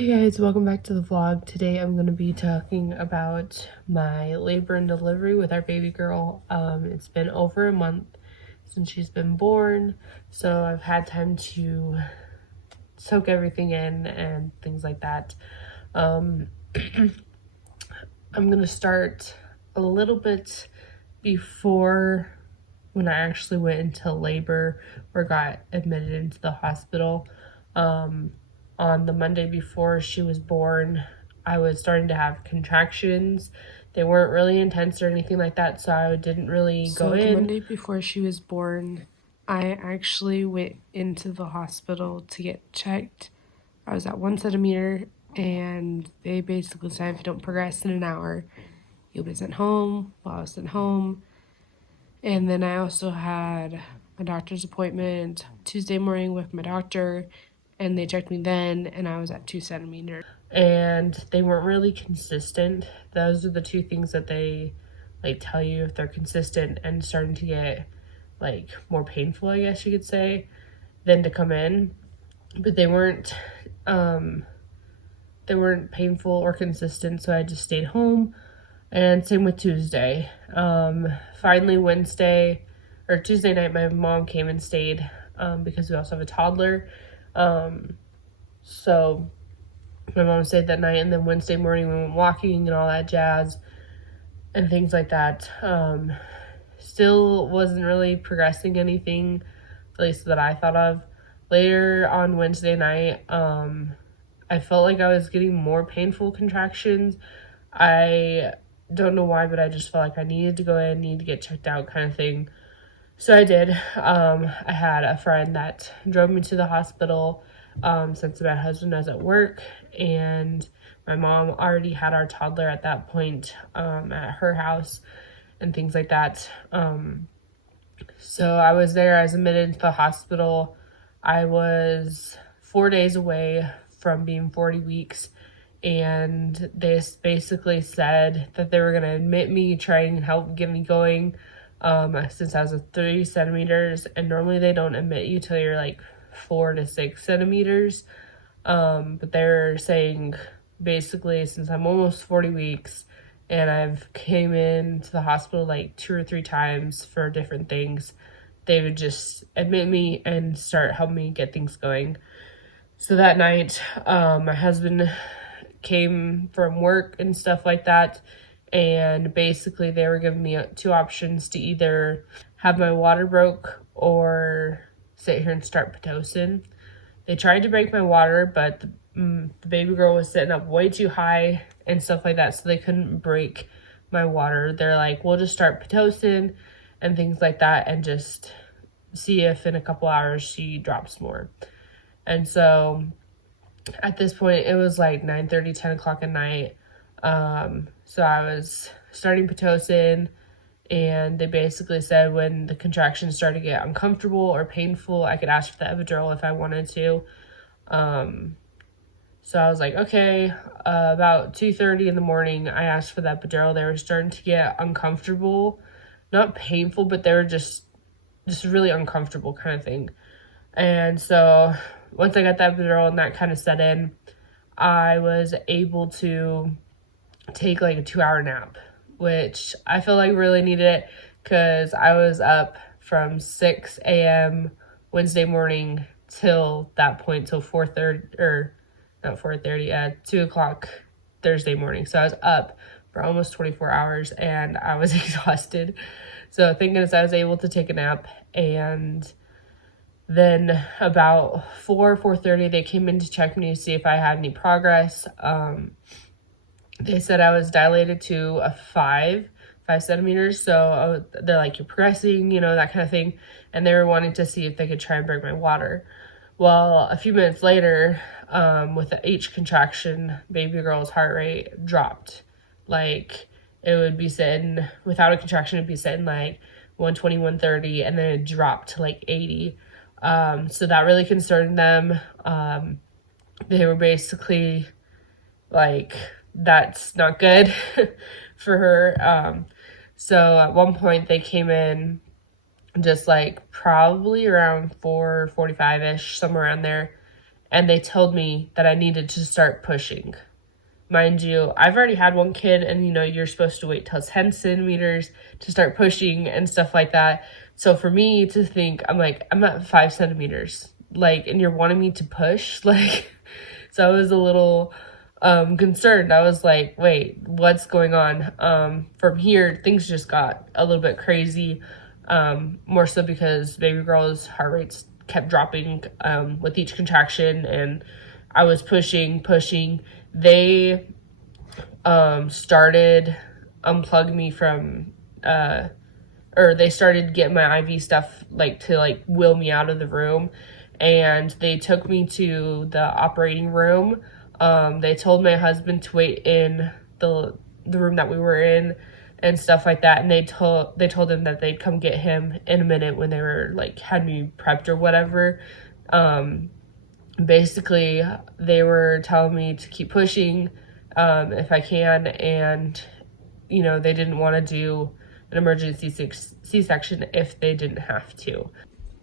Hey guys, welcome back to the vlog. Today I'm going to be talking about my labor and delivery with our baby girl. It's been over a month since she's been born, so I've had time to soak everything in and things like that. I'm going to start a little bit before when I actually went into labor or got admitted into the hospital. On the Monday before she was born, I was starting to have contractions. They weren't really intense or anything like that, so I didn't really go in. The Monday before she was born, I actually went into the hospital to get checked. I was at 1 centimeter, and they basically said if you don't progress in an hour, you'll be sent home. Well, I was sent home. And then I also had a doctor's appointment Tuesday morning with my doctor, and they checked me then, and I was at 2 centimeters. And they weren't really consistent. Those are the two things that they tell you if they're consistent and starting to get more painful, I guess you could say, than to come in. But they weren't painful or consistent, so I just stayed home. And same with Tuesday. Finally Tuesday night, my mom came and stayed because we also have a toddler. So my mom stayed that night, and then Wednesday morning we went walking and all that jazz and things like that. Still wasn't really progressing anything, at least that I thought of. Later on Wednesday night, I felt like I was getting more painful contractions. I don't know why, but I just felt like I needed to go in, need to get checked out kind of thing. So I did. I had a friend that drove me to the hospital since my husband was at work, and my mom already had our toddler at that point at her house and things like that. So I was there. I was admitted into the hospital. I was 4 days away from being 40 weeks, and they basically said that they were going to admit me, try and help get me going, since I was at 3 centimeters, and normally they don't admit you till you're like 4 to 6 centimeters. But they're saying basically, since I'm almost 40 weeks and I've came into the hospital like 2 or 3 times for different things, they would just admit me and start helping me get things going. So that night, my husband came from work and stuff like that, and basically they were giving me 2 options to either have my water broke or sit here and start Pitocin. They tried to break my water, but the baby girl was sitting up way too high and stuff like that, so they couldn't break my water. They're like, we'll just start Pitocin and things like that and just see if in a couple hours she drops more. And so at this point, it was like 9:30, 10 o'clock at night. So I was starting Pitocin, and they basically said when the contractions started to get uncomfortable or painful, I could ask for the epidural if I wanted to. So I was like, okay. About 2:30 in the morning, I asked for the epidural. They were starting to get uncomfortable, not painful, but they were just really uncomfortable kind of thing. And so once I got that epidural and that kind of set in, I was able to take like a 2-hour nap, which I feel like really needed it because I was up from 6 a.m. Wednesday morning till that point, till 4:30, or not 4:30, 2 o'clock Thursday morning. So I was up for almost 24 hours and I was exhausted. So thank goodness I was able to take a nap. And then about 4:30, they came in to check me to see if I had any progress. They said I was dilated to a 5 centimeters. So they're like, you're progressing, that kind of thing. And they were wanting to see if they could try and break my water. Well, a few minutes later, with the H contraction, baby girl's heart rate dropped. Like, it would be sitting, without a contraction, it'd be sitting like 120, 130, and then it dropped to like 80. So that really concerned them. They were basically like, that's not good for her. So at one point they came in just like probably around 4:45-ish, somewhere around there, and they told me that I needed to start pushing. Mind you, I've already had one kid, and you're supposed to wait till 10 centimeters to start pushing and stuff like that. So for me to think, I'm at 5 centimeters, and you're wanting me to push, so I was a little concerned. I was like, wait, what's going on? From here, things just got a little bit crazy, more so because baby girl's heart rates kept dropping with each contraction, and I was pushing. They started unplugging me from, or they started getting my IV stuff to wheel me out of the room, and they took me to the operating room. They told my husband to wait in the room that we were in and stuff like that, and they told him that they'd come get him in a minute when they were had me prepped or whatever. Basically, they were telling me to keep pushing if I can, and they didn't want to do an emergency C-section if they didn't have to.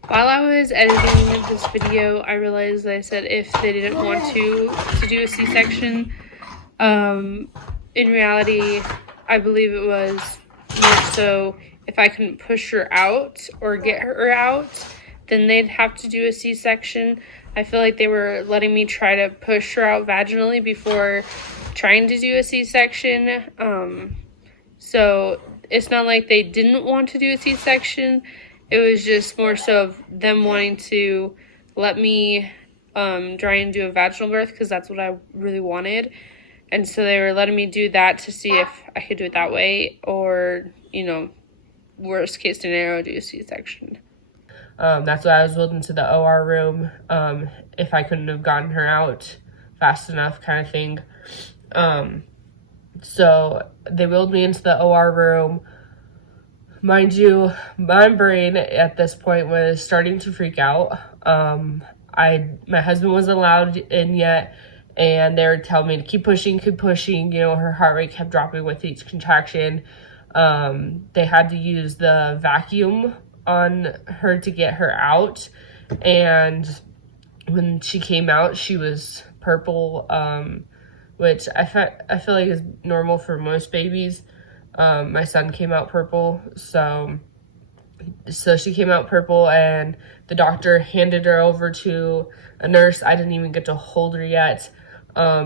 While I was editing this video, I realized I said if they didn't want to do a C-section. In reality, I believe it was more so if I couldn't push her out or get her out, then they'd have to do a C-section. I feel like they were letting me try to push her out vaginally before trying to do a C-section. So it's not like they didn't want to do a C-section. It was just more so of them wanting to let me try and do a vaginal birth because that's what I really wanted. And so they were letting me do that to see if I could do it that way or, worst case scenario, do a C-section. That's why I was wheeled into the OR room if I couldn't have gotten her out fast enough, kind of thing. So they wheeled me into the OR room. Mind you, my brain at this point was starting to freak out. My husband wasn't allowed in yet, and they were telling me to keep pushing. Her heart rate kept dropping with each contraction. They had to use the vacuum on her to get her out, and when she came out, she was purple, which I feel like is normal for most babies. My son came out purple, so she came out purple, and the doctor handed her over to a nurse. I didn't even get to hold her yet.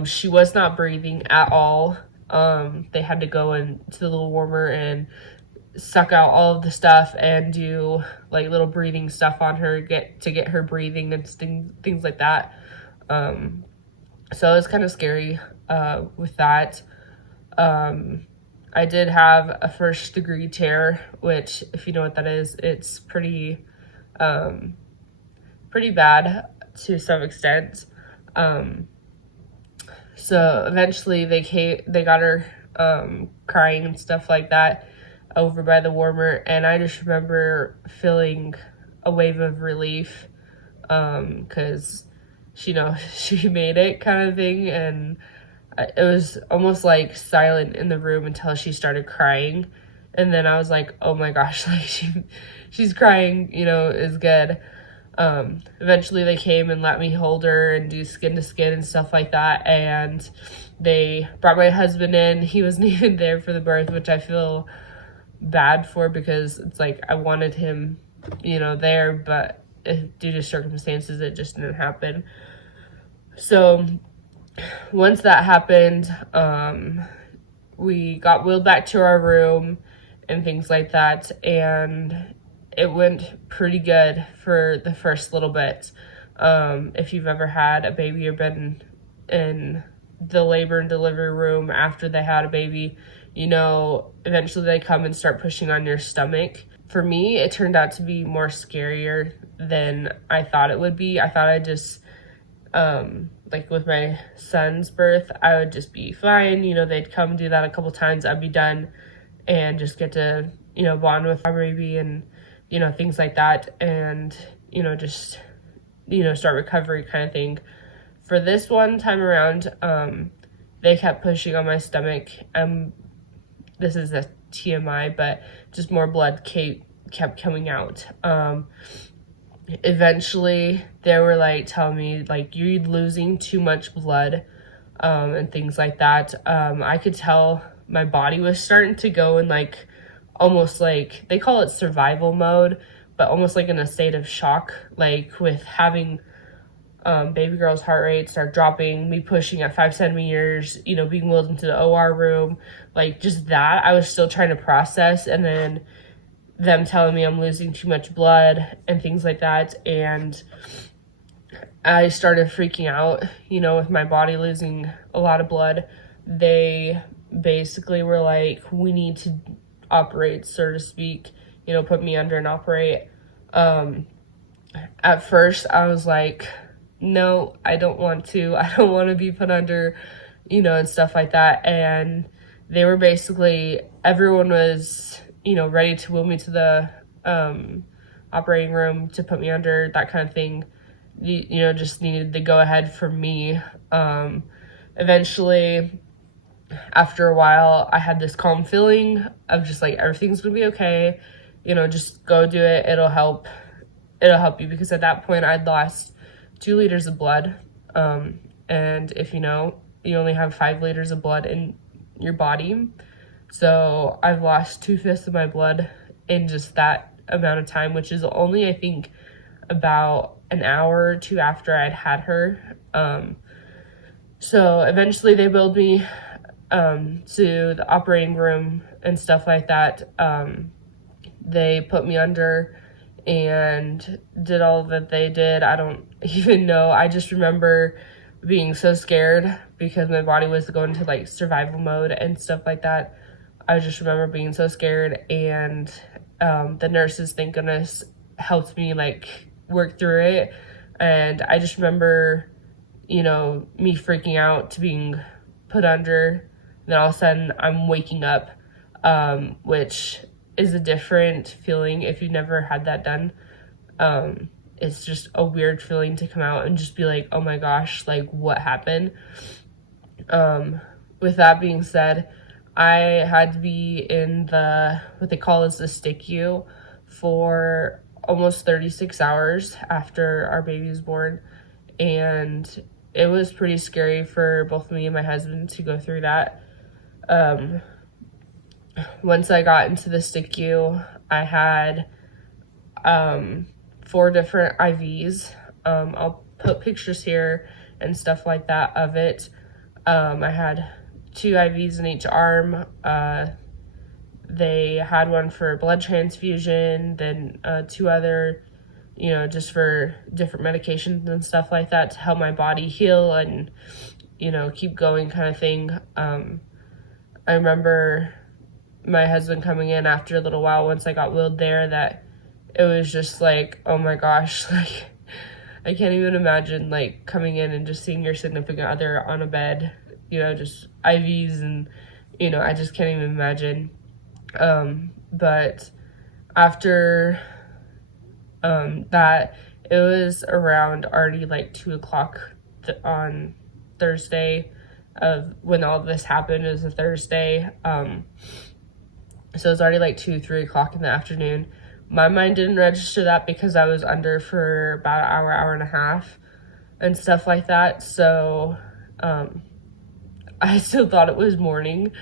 She was not breathing at all. They had to go into the little warmer and suck out all of the stuff and do little breathing stuff on her to get her breathing and things like that. So it was kind of scary with that. I did have a first degree tear, which, if you know what that is, it's pretty bad to some extent. So eventually they got her crying and stuff like that over by the warmer, and I just remember feeling a wave of relief because she made it, kind of thing, and it was almost silent in the room until she started crying, and then I was like, oh my gosh, she's crying, is good. Eventually they came and let me hold her and do skin to skin and stuff like that, and they brought my husband in. He wasn't even there for the birth, which I feel bad for because it's I wanted him, there, but due to circumstances it just didn't happen. So once that happened, we got wheeled back to our room and things like that, and it went pretty good for the first little bit. If you've ever had a baby or been in the labor and delivery room after they had a baby, eventually they come and start pushing on your stomach. For me, it turned out to be more scarier than I thought it would be. I thought I'd just, with my son's birth, I would just be fine. They'd come do that a couple times, I'd be done, and just get to, bond with our baby and, things like that, and, just, start recovery kind of thing. For this one time around, they kept pushing on my stomach. This is a TMI, but just more blood kept coming out. eventually they were like telling me like you're losing too much blood, and things like that. I could tell my body was starting to go in like almost like they call it survival mode, but almost like in a state of shock, like with having baby girl's heart rate start dropping, me pushing at 5 centimeters, being wheeled into the OR room, like just that. I was still trying to process, and then them telling me I'm losing too much blood and things like that. And I started freaking out, with my body losing a lot of blood. They basically were like, we need to operate, so to speak, put me under and operate. At first, I was like, no, I don't want to. I don't want to be put under, and stuff like that. And they were basically, everyone was, ready to wheel me to the operating room to put me under, that kind of thing. Just needed the go ahead from me. Eventually, after a while, I had this calm feeling of just like everything's gonna be okay. Just go do it. It'll help. It'll help you, because at that point I'd lost 2 liters of blood. And if you only have 5 liters of blood in your body. So I've lost 2/5 of my blood in just that amount of time, which is only, I think, about an hour or two after I'd had her. So eventually they wheeled me to the operating room and stuff like that. They put me under and did all that they did. I don't even know. I just remember being so scared because my body was going to like survival mode and stuff like that. I just remember being so scared, and the nurses, thank goodness, helped me like work through it. And I just remember, me freaking out to being put under. Then all of a sudden I'm waking up, which is a different feeling if you've never had that done. It's just a weird feeling to come out and just be like, oh my gosh, like what happened? With that being said, I had to be in what they call is the STICU for almost 36 hours after our baby was born. And it was pretty scary for both me and my husband to go through that. Once I got into the STICU, I had 4 different IVs. I'll put pictures here and stuff like that of it. I had 2 IVs in each arm. They had one for blood transfusion, then 2 other, just for different medications and stuff like that to help my body heal and, keep going kind of thing. I remember my husband coming in after a little while once I got wheeled there, that it was just like, oh my gosh, like I can't even imagine like coming in and just seeing your significant other on a bed, just IVs, and I just can't even imagine. But after that, it was around already like 2 o'clock on Thursday of when all this happened. It was a Thursday. So it was already like 2-3 o'clock in the afternoon. My mind didn't register that because I was under for about an hour and a half and stuff like that. So I still thought it was morning.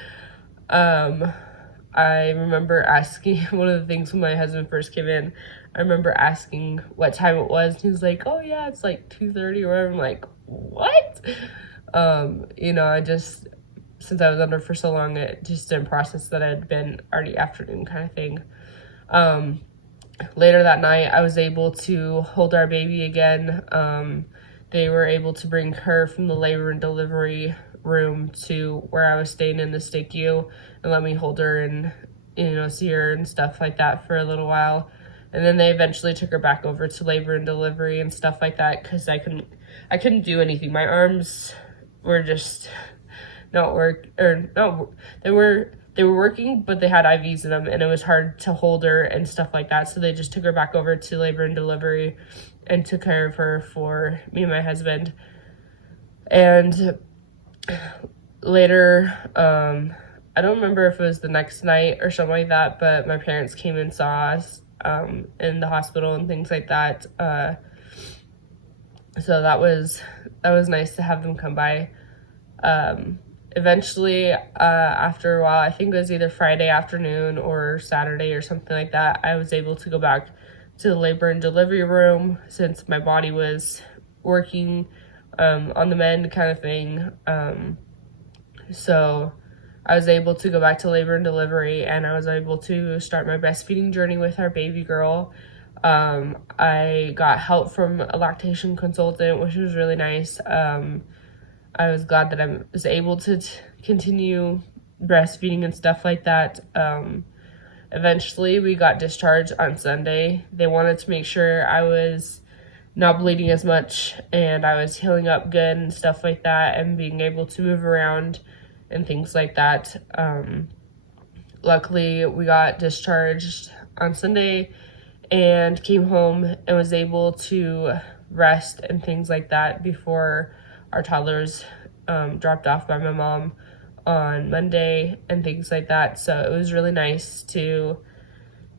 I remember asking, one of the things when my husband first came in, I remember asking what time it was. And he was like, oh yeah, it's like 2:30 or whatever. I'm like, what? I just, since I was under for so long, it just didn't process that it had been already afternoon kind of thing. Later that night, I was able to hold our baby again. They were able to bring her from the labor and delivery room to where I was staying in the STICU and let me hold her and, see her and stuff like that for a little while. And then they eventually took her back over to labor and delivery and stuff like that because I couldn't do anything. My arms were just not work, or no, they were working, but they had IVs in them, and it was hard to hold her and stuff like that. So they just took her back over to labor and delivery and took care of her for me and my husband. And later, I don't remember if it was the next night or something like that, but my parents came and saw us in the hospital and things like that. So that was nice to have them come by. Eventually, after a while, I think it was either Friday afternoon or Saturday or something like that, I was able to go back to the labor and delivery room since my body was working on the mend kind of thing. So I was able to go back to labor and delivery, and I was able to start my breastfeeding journey with our baby girl. I got help from a lactation consultant, which was really nice. I was glad that I was able to continue breastfeeding and stuff like that. Eventually, we got discharged on Sunday. They wanted to make sure I was not bleeding as much and I was healing up good and stuff like that and being able to move around and things like that. Luckily, we got discharged on Sunday and came home and was able to rest and things like that before our toddlers dropped off by my mom on Monday and things like that. So it was really nice to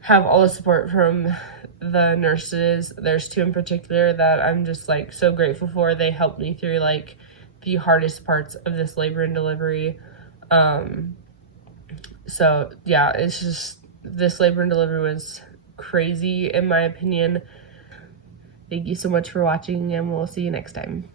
have all the support from the nurses. There's two in particular that I'm just like so grateful for. They helped me through like the hardest parts of this labor and delivery. So yeah, it's just, this labor and delivery was crazy in my opinion. Thank you so much for watching, and we'll see you next time.